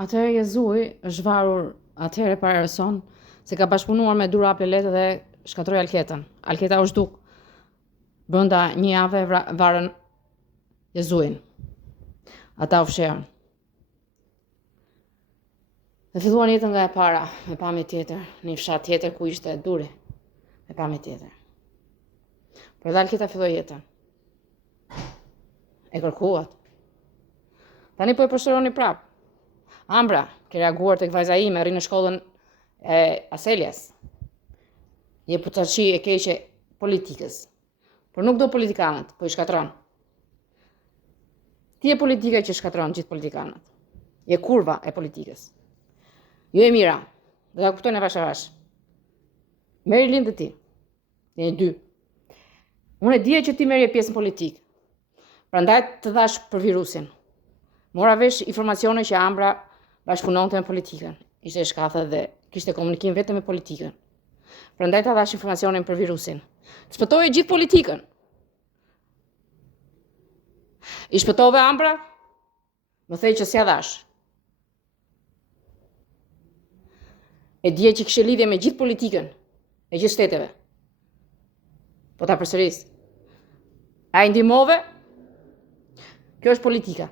Atëherë Jezui është varur atëherë para son se ka bashkëpunuar me Dura Plelet dhe shkatroi Alketën. Alketa u zhduk. Brenda një jave varën Jezuin. Ata u fshehën. Dhe filluan jetën nga e para, me pamje tjetër, në një fshat tjetër ku ishte Duri, me pamje tjetër. Por dhe Alketa filloi jetën. E kërkuat. Tani po e përsëroni prap. Ambra, ke reaguar tek vajza ime, rri në shkollën e Aseljas. Je putaçi e keqe politikës. Por nuk do politikanët, po i shkatron. Ti je politika që shkatron gjithë politikanët. Je kurva e politikës. Jo e mira, do ta kuptojnë avash avash. Merri lind dhe ti. Jeni dy. Unë e dija që ti merrje pjesë në politikë. Prandaj të thash për virusin. Mora vesh informacione që Ambra bashkëpunonte me politikën. Ishte e shkathe dhe kishte komunikim vetëm me politikën. Prandaj ta thash informacionin për virusin. Shpëtoi gjithë politikën. I shpëtove Ambra? Më thej që s'ja dhash. E dje që kishe lidhje me gjithë politikën, e gjithë shteteve. Po ta përsëris. A i ndihmove? Kjo është politika.